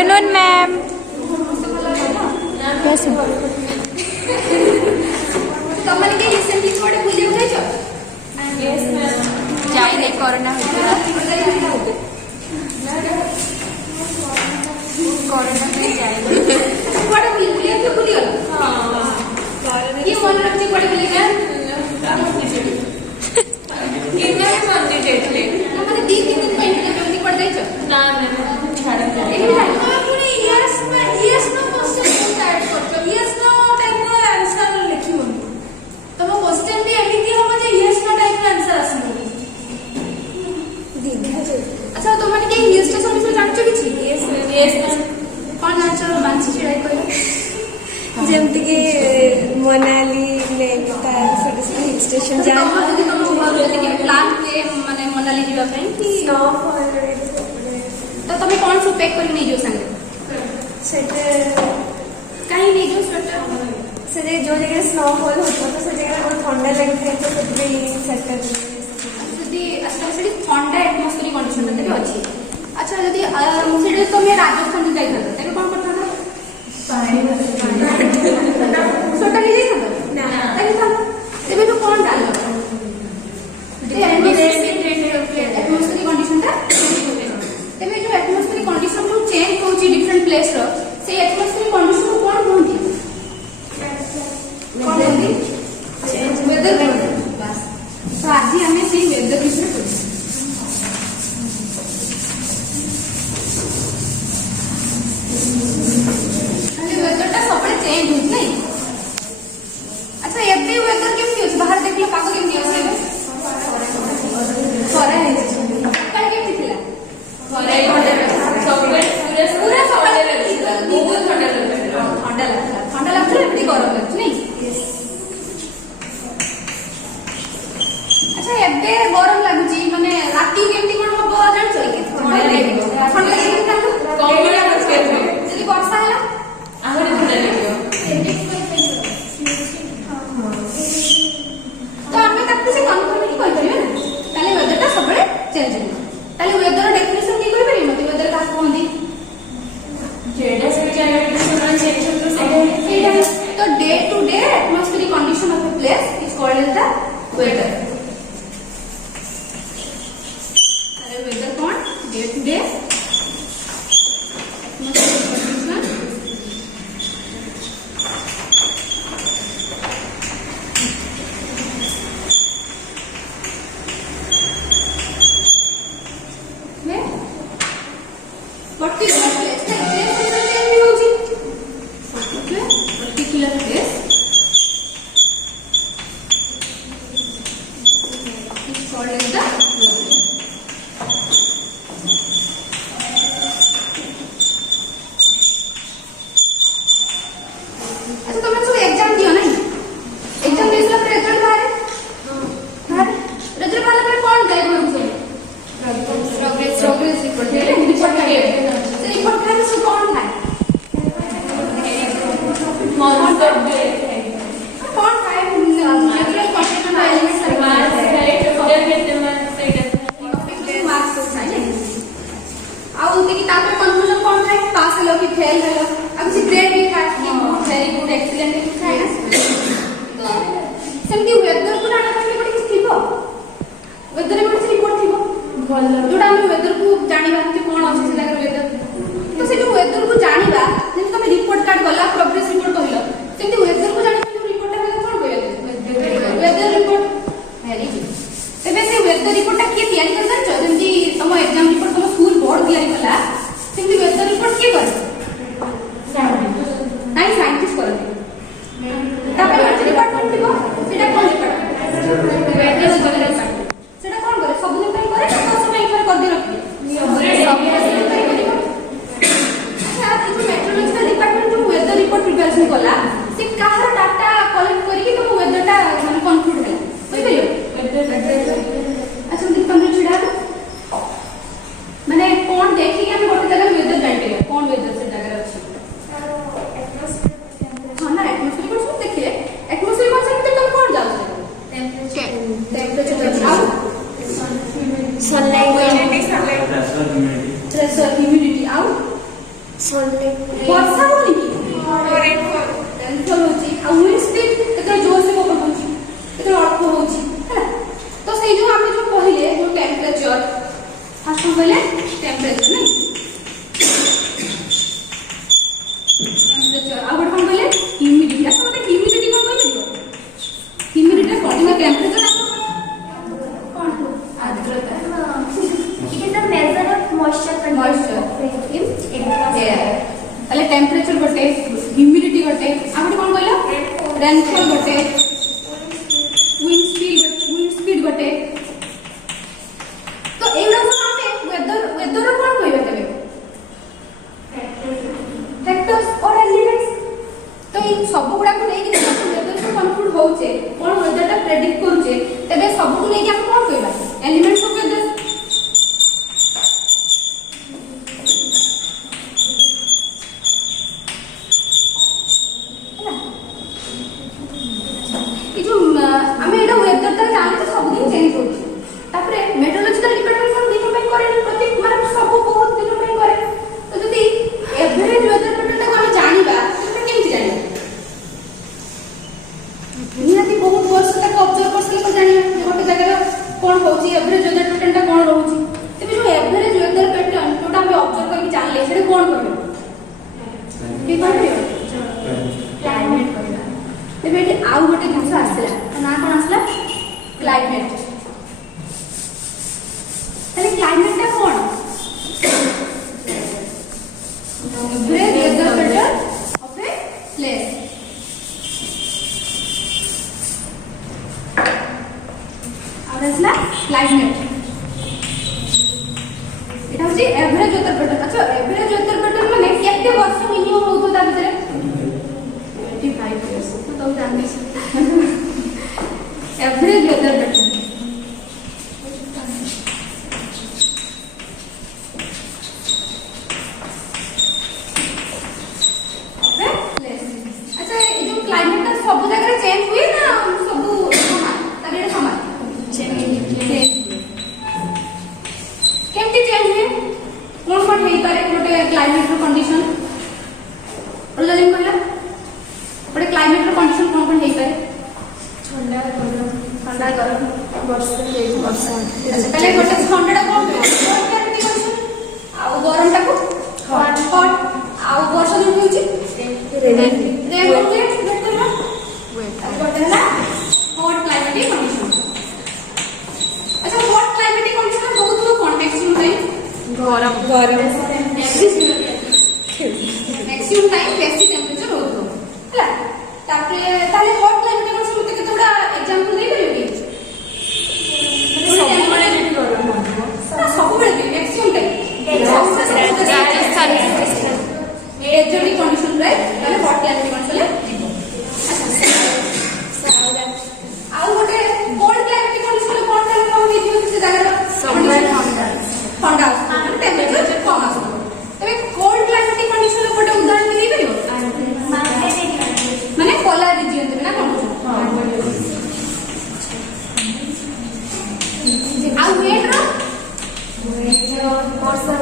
afternoon, ma'am. Yes, ma'am. तमने के recently थोड़े बुझे उठे छ यस मैम जाई नहीं कोरोना होता कोरोना में जाई थोड़े बुझे तो भूल गया हां ये मन रखनी पड़े भूल गया कितना है मंदी डेट ले तमने 3 दिन पहले जल्दी पड़ गई छ ना मैम छाड़ दे पुनी यस में यस नो क्वेश्चन टाइप कर यस नो टाइप रो आंसर लिखियो तम क्वेश्चन भी एमिति हम जे यस नो टाइप रो आंसर आसनी अच्छा तो माने के हिल स्टेशन विषय जानछो किछि यस कौन आंसर बांसी छिड़ाई कहियो जेमती के मनाली नैनीताल सब हिल स्टेशन जान यदि तुम यदि के प्लान के माने मनाली जीवा ପାଇଁ स्नोफॉल तो तमे कौन सो पैक करी नै जो संगे सेटे काई नै जो स्वेटर से जो जगह स्नोफॉल होता तो से जगह बहुत ठंडा लगता है तो भी सेट यदि अच्छा सेठी ठंडा एटमॉस्फेरिक कंडीशन तक अछि अच्छा यदि सेठी तमे राजस्थान जाई था तबे कोन करथा पानी सोटा ले जाई ना तबे था तबे तो कोन डाल एटमॉस्फेरिक कंडीशन ता तबे जो एटमॉस्फेरिक कंडीशन को चेंज होची डिफरेंट प्लेस रो से एटमॉस्फेरिक कंडीशन को कोन कहंती चेंज वेदर बस तो आज हमें से वेदर विषय पढ़ी वेदर ता सबले चेंज होत नहीं अच्छा एबे वेदर केमती होछ बाहर देखला पाग केमती होछ खरा है सकाळ केमती थिला खरा सबले पूरा सकाळ बहुत ठंडा लागला एबे गरम लागछ नहीं अच्छा एबे गरम लागुची माने राती केमती कोन हबो जानछो ठंडा लागो कमला मत जदी वर्षा हैला आहुरी ठंडा लागियो तो आमे ताकू से कन्फर्म ही कहि परियो ना ताले वेदर ता सबले चेंज हो ताले वेदर डेफिनेशन की कहि परियो मते वेदर का कोंदी जेडा से डेफिनेशन चेंज हो तो day to day atmospheric condition of a place is called as the weather weather कौन day to day particular place change होची particular place is called as the अच्छा तुम सब एग्जाम दियो नहीं एग्जाम देसला पर रिजल्ट बाहर रिजल्ट वाला पर कौन जाए घर से प्रोग्रेस रिपोर्ट दे रिपोर्ट का रिपोर्ट का से कौन था कौन कर दे कौन था जनरल क्वेश्चन का एलिमेंट सब मार्क्स है टोटल कितने मार्क्स से मार्क्स तो चाहिए आ उनके किताब में कंक्लूजन कौन था पास हेलो कि फेल हेलो अब से ग्रेड भी था कि गुड वेरी गुड एक्सीलेंट लिखा है ना सेमती वेदर को जाना करने पड़ी किस थीबो वेदर में कुछ रिपोर्ट थीबो भल जोडा हम वेदर को जानिबा कि कोन अछि से लागे वेदर तो से जो वेदर को जानिबा जे तुम रिपोर्ट कार्ड गला प्रोग्रेस रिपोर्ट कहलो सेमती वेदर को जानिबा जो रिपोर्ट है कोन कहले वेदर रिपोर्ट वेरी गुड तबे से वेदर रिपोर्ट के तैयारी कर छ जेंती तुम एग्जाम रिपोर्ट तुम स्कूल बोर्ड तैयारी कला सेमती वेदर रिपोर्ट के करे नहीं साइंटिस्ट करते तापर मत डिपार्टमेंट थिबो सेटा कोन डिपार्टमेंट वेदर डिपार्टमेंट सेटा कोन करे सब दिन ପାଇଁ करे ना सब ପାଇଁ कर दे रखी सब दिन ପାଇଁ करे अच्छा ये जो मेट्रोलॉजिकल डिपार्टमेंट जो वेदर रिपोर्ट प्रिपरेशन कला से काहर डाटा कलेक्ट करी कि तुम वेदर टा माने कंक्लूड है कोई कहियो अच्छा दिन पंद्रह छिड़ा माने कोन देखि के हम गोटे जगह वेदर जाई पे कोन वेदर से जगह अछि हां ना एटमॉस्फेरिक कंडीशन देखिए एटमॉस्फेरिक कंडीशन में तुम कौन जाओ temperature sunlight pressure humidity out ବର୍ଷା ହଉନି କି ରେନଫଲ୍ ହଉଛି ଆଉ ୱିଣ୍ଡ ସ୍ପିଡ୍ କେତେବେଳେ ଜୋରସେ ପବନ ହଉଛି କେତେବେଳେ ଅଳ୍ପ ହଉଛି ହେଲା। ତ ସେଇ ଯୋଉ ଆମେ ଯୋଉ କହିଲେ ଯୋଉ ଟେମ୍ପରେଚର ଫାର୍ଷ୍ଟ କଣ କହିଲେ ଟେମ୍ପରେଚର ନାଇଁ ଟେମ୍ପରେଚର ଆଉ ଗୋଟେ କଣ କହିଲେ ହ୍ୟୁମିଡିଟି। ଆଚ୍ଛା ମତେ ହ୍ୟୁମିଡିଟି କଣ କହିପାରିବ? ହ୍ୟୁମିଡିଟି କଣ ନା ଟେମ୍ପରେଚର କଣ ଆର୍ଦ୍ରତା It is a measure of moisture content in air. তাহলে টেম্পরেচর গোটে হ্যুমিডিটি গোটে আর গোটে কোন কইলো রেনফল গোটে উইন্ড স্পিড গোটে। তো এইগুলা সব আমি ওয়েদর কোন কইবে তবে ফ্যাক্টরস অর এলিমেন্টস। তো এই সবু গুড়াକୁ নেইকি যখন ওয়েদর সব কনক্লুড होउছে কোন ওয়েদরটা প্রেডিক্ট করুছে তবে সবু নেইকি আমি কোন কইবা এলিমেন্টস অফ ওয়েদর। আমি এটা ওয়েদারটা জানি তো সবদিন চেঞ্জ হচ্ছে তারপরে মেট্রোলজিক্যাল ডিপার্টমেন্ট কোন দিন ପାଇଁ করে প্রতি মানে সব বহুত দিন ପାଇଁ করে। তো যদি এভারেজ ওয়েদার প্যাটার্নটাକୁ ଆମେ ଜାଣିବା ସେଟା କେମିତି ଜାଣିବା ନିହାତି ବହୁତ ବର୍ଷ ତାକୁ ଅବଜର୍ଭ କରିଥିଲେ ତ ଜାଣିବା ଗୋଟେ ଜାଗାରେ କ'ଣ ହଉଛି ଏଭରେଜ ୱେଦର ପ୍ୟାଟର୍ନଟା କ'ଣ ରହୁଛି। ତେବେ ଯୋଉ ଏଭରେଜ ୱେଦର ପ୍ୟାଟର୍ନ ଯୋଉଟା ଆମେ ଅବଜର୍ଭ କରିକି ଜାଣିଲେ ସେଟା କ'ଣ କହିବେ କି କହିବେ କ୍ଲାଇମେଟ କହିବା। ତେବେ ଏଠି ଆଉ ଗୋଟେ ଜିନିଷ ଆସିଲା ତା ନାଁ କ'ଣ ଆସିଲା କ୍ଲାଇମେଟ। ତାହେଲେ କ୍ଲାଇମେଟଟା କ'ଣ average weather pattern of a place. আর আসলা ক্লাইমেট এটা হচ্ছে এভারেজ ওয়েদার প্যাটার্ন। আচ্ছা এভারেজ ওয়েদার প্যাটার্ন মানে কেতে বর্ষ মিনিমাম হউতো তা ভিতরে 85 ইয়ার্স তো তাও জানিস এভারেজ ওয়েদার প্যাটার্ন। ওকে প্লেস। আচ্ছা এই যে ক্লাইমেটটা সব জায়গায় চেঞ্জ হয় না সব সমান তাহলে এটা সমান কেমতি চেঞ্জ ହୁଏ কোন কোন ହେଇପାରେ ଗୋଟେ କ୍ଲାଇମେଟ ର କଣ୍ଡିସନ ଅଲଗା ଯେମିତି କହିଲା ଗୋଟେ କ୍ଲାଇମେଟ ର କଣ୍ଡିସନ କୋନ କୋନ ହେଇପାରେ ଥଣ୍ଡା ଗରମ ବର୍ଷା ତାହେଲେ ଗୋଟେ ଥଣ୍ଡାଟା କୋନ ଆଉ ଗରମଟାକୁ ହଟ୍ ଆଉ ବର୍ଷା ଯୋଉ ହଉଛି ରେନ୍ ଗୋଟେ ହେଲା ହଟ୍ କ୍ଲାଇମେଟିକ କଣ୍ଡିସନ। अच्छा हॉट क्लाइमेटिक कंडीशन में बहुत लोग कौन मैक्सिमम टाइम गरम मैक्सिमम टाइम बेसी टेंपरेचर होतो हला तापरे ताले हॉट क्लाइमेटिक कंडीशन मते केतोडा एग्जांपल दे परियो कि सब बेले जेटी गरम होतो सब बेले maximum time Rajasthan exotic condition right ताले हॉट क्लाइमेटिक कंडीशन ଆଉ ଗୋଟେ କୋଲ୍ଡ କ୍ଲାଇମେଟିକ କଣ୍ଡିସନ କୋଲ୍ଡ କ୍ଲାଇମେଟ କଣ ହେଇଯିବ ସେ ଜାଗାର ସମୟ ଥଣ୍ଡା ମାନେ ଟେମ୍ପରେଚର କମ ଆସିବ। ତେବେ କୋଲ୍ଡ କ୍ଲାଇମେଟିକ କଣ୍ଡିସନ ଗୋଟେ ଉଦାହରଣ ଦେଇ ପାରିବ ମାନେ ପୋଲାର ରିଜିଅନ ନା କଣ ଆଉ ୱେଟ ର ବର୍ଷା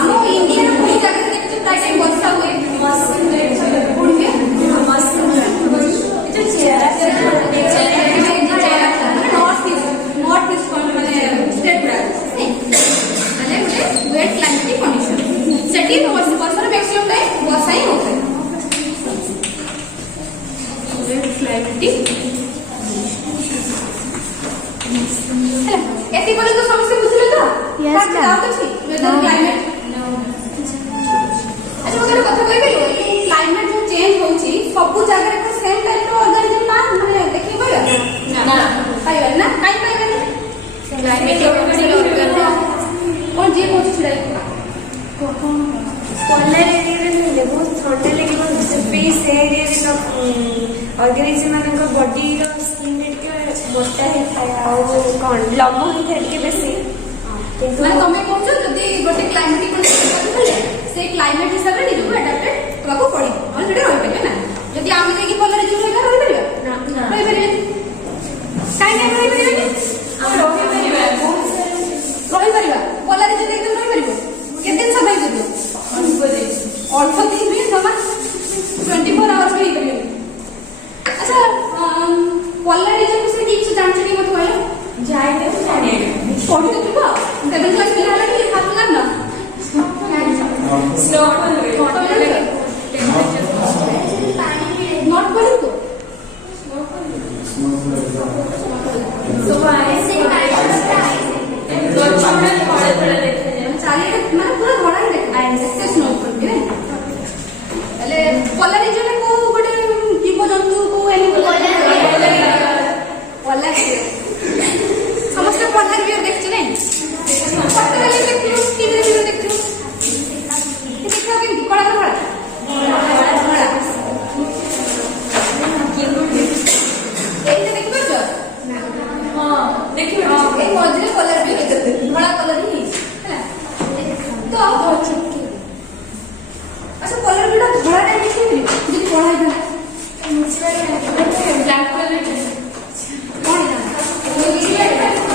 ଆମ ଇଣ୍ଡିଆର କୋଉ ଜାଗାରେ ଦେଖିଛୁ ପ୍ରାୟ ଟାଇମ ବର୍ଷା ହୁଏ वेट क्लाइमेटिक कंडीशन सेठी वर्षर मैक्सिमम टाइम वर्षा ही होता है वेट क्लाइमेटिक एती बोले तो समस्या बुझले तो यस डाउट अछि वेदर क्लाइमेट अच्छा मगर कथा कहबे क्लाइमेट जो चेंज होची सब जगह को सेम टाइप रो ऑर्गेनिज्म ना माने देखि पाइबा ना पाइबा ना काई पाइबा क्लाइमेट ऑर्गेनिज्म कौन जे कोची छुड़ाई पोलर एरिया रे मिले बहुत थंडा लेकिन स्पेस एरिया रे तो ऑर्गेनिज्म मानक बॉडी रो स्किन रे के मोटा है आ कोन लम्बा है के बेसी किंतु ना तमे कोछो जदी गोटे क्लाइमेटिक कंडीशन बदले से क्लाइमेट हिसाब रे निजु एडाप्टेड तबाको पड़ी और सेटे रहि परिबे ना जदी आमे देखि पोलर जो रहि परिबे ना रहि परिबे काई नै रहि परिबे आ रहि परिबे रही परिबा पोलराइज एकदम रही परिबो केते दिन सबै दियो अल्प दिन भी जमा 24 आवर्स भी करियो अच्छा पोलराइज विषय ठीक से जानछ कि मत कहलो जाय दे जाने पढि तो थिबो 7 क्लास पिला हला कि हाथ लाग ना स्लो नॉट पढि तो सो आए से तो छोटे थोड़े थोड़े देखे चालीरे माने पूरा धड़ा ही देखा एक्सेस नोट करबी नै हेले पोलराइज ने को गोटे जीवजंतु को एनिमल पोलराइज समस्त पोलराइज भी देखछ नै पत्ता ले देखछु टीवी रे देखछु देखा के कड़ा कड़ा एते देखि पाछ हां देखियो ए मझे कलर भी देखते धड़ा कलर ही हैला तो अच्छा कलर भी धड़ा टाइप के थी जे पढ़ाई था ब्लैक कलर कौन है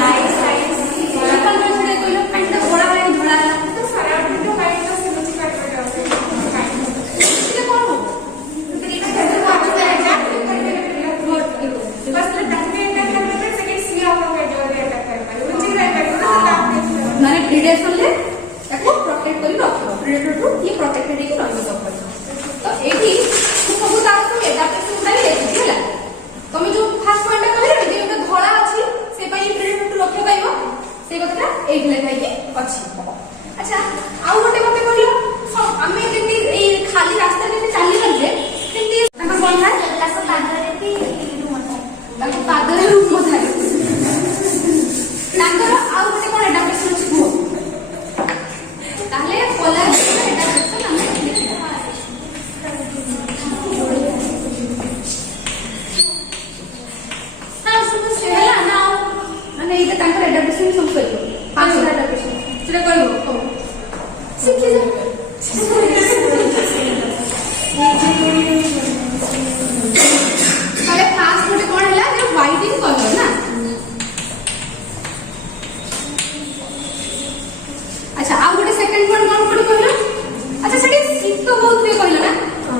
नाइस नाइस कलर में छड़े कोई लोग पेंट बड़ा वाला धड़ा तो सारा तो हाइट का सिमजी काट ये कौन हो माने प्रीडेशन ले ताको प्रोटेक्ट करी रखो प्रीडेटर टू ये प्रोटेक्टेड ही रहबो सब तो एठी सब तार को एडाप्टेशन उठाई लेछि हैला तमे जो फर्स्ट पॉइंट कहले जे ओटा धड़ा अछि से पई प्रीडेटर टू रखे पाइबो से कथा एठी लेखाई कि अछि अच्छा आउ गोटे मते कहलो हमें जेति ए खाली रास्ता रे चली गले तेति ताको कोन था ताको पादरे भी रूम था ताको पादरे रूम था ताकर आउ गोटे कोन एडाप्टेशन अछि को ताले पोलराइज एडाप्टेशन हमें हां सुन से हला ना माने एटा ताकर एडाप्टेशन सब करियो पांच एडाप्टेशन सेटा करियो शिखि जा अरे फास्ट गोटे कोन हला जे व्हाइट इन कलर ना अच्छा आउ गोटे सेकंड पॉइंट कोन पड़ी कहला अच्छा सेठी शीत बहुत भी कहला ना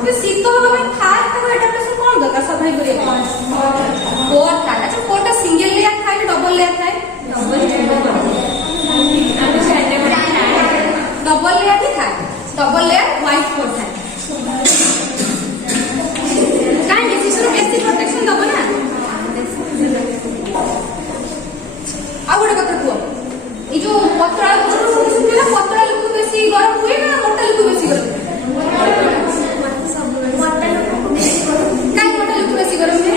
तो शीत होबा में फास्ट को एडाप्टेशन कोन दरकार सर्वाइव करे कोर था अच्छा कोरटा सिंगल लेयर था कि डबल लेयर था डबल लेयर भी था डबल लेयर व्हाइट कोर था काई डिसीजन बेसी प्रोटेक्शन दबो ना आ गोटे कथा को ए जो पतरा पतरा लोक बेसी गरम हुए ना मोटा लोक बेसी गरम काई मोटा लोक बेसी गरम हुए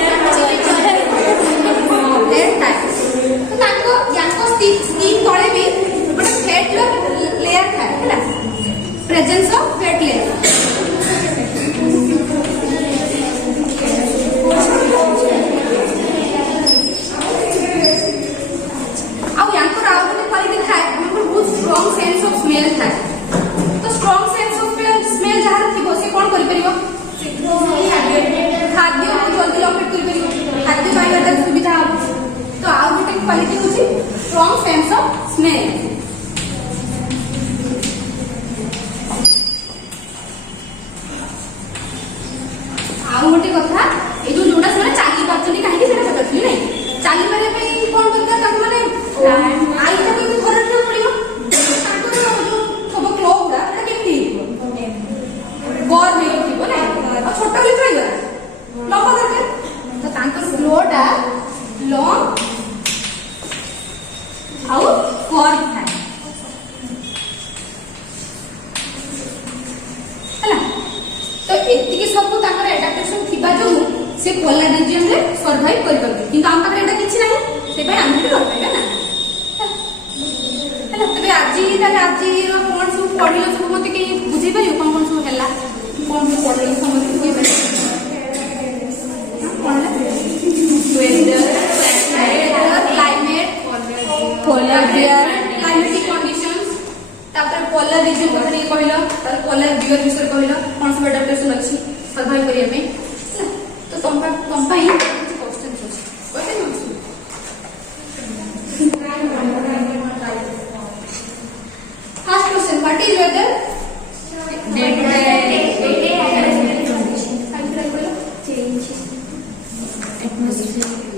तो ताको याको स्किन तळे भी गोटे फैट लेयर था हैला प्रेजेंस ऑफ फैट लेयर अब याको आउ गोटे क्वालिटी था हमको बहुत स्ट्रांग सेंस ऑफ स्मेल था तो स्ट्रांग सेंस ऑफ स्मेल जहां थिबो से कोन करि परिबो खाद्य जल्दी लपेट करि परिबो खाद्य पाइबाटा सुविधा हो तो आउ गोटे क्वालिटी होची स्ट्रांग सेंस ऑफ स्मेल आउ गोटे कथा ए जो जोडा सरे चाली पाचनी काहे कि सेटा पकड़ली नै चाली मारे पे कोन दरकार ताको माने आई तो केमि खरट न पड़ियो ताको जो सब क्लो गुडा एटा केमि गोर नै थिबो नै आ छोटा ले चइबा लंबा दरकार तो तांकर क्लोटा लॉन्ग आउ कर्व था हैला तो एतिके सब ताकर एडाप्टेशन थिबा जो से पोलर रीजन रे सर्वाइव करि परबे किंतु हम पाखरे एटा किछि नाही से भाई हम भी कर पाइबा ना हैला तबे आजी रो कोन सब पढिलो सब मते के बुझि परियो कोन कोन सब हैला कोन सब पढिलो समझ के परियो weather climate polar bear climatic conditions तापर पोलर रीजन बखरी कहलो तार पोलर बियर विषय कहलो कोन सब एडाप्टेशन अछि सर्वाइव करिया पे तो तुम पाई क्वेश्चन सोच ओते नो ବୁଝେଇବି